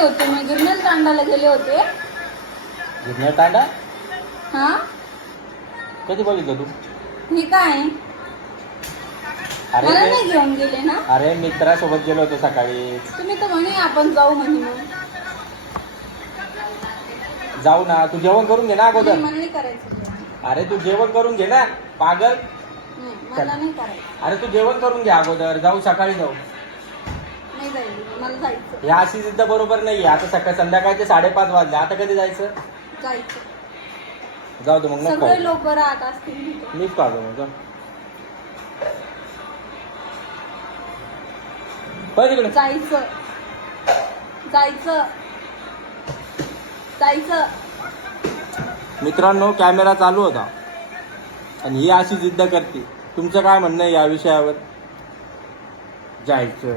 गेले होते, मी गिरनल तांडाला गेले होते. गिरनर तांडा हा कधी बघितलं तू? हे काय अरे मला नाही घेऊन गेले ना. अरे मित्रासोबत गेलो होतो सकाळी. तुम्ही तर म्हणे आपण जाऊ म्हणे. मग जाऊ ना, तू जेवण करून घे ना अगोदर. मला नाही करायचं जेवण. अरे तू जेवण करून घे ना पागल. नाही, मला नाही करायचं. अरे तू जेवण करून घे अगोदर, जाऊ सकाळी जाऊ. नाही जाईल, मला जायचं. या अशी जिद्द बरोबर नाहीये. आता सकाळ संध्याकाळचे 5:30 वाजले, आता कधी जायचं? जायचं. जाऊ दे मग नको. सगळे लोक राहत असतील तिथे. मीच पाहतो मग. तिकडे जायचं जायचं जायचं. मित्रांनो, कॅमेरा चालू होता आणि ही अशी जिद्द करते. तुमचं काय म्हणणं आहे या विषयावर? जायचं.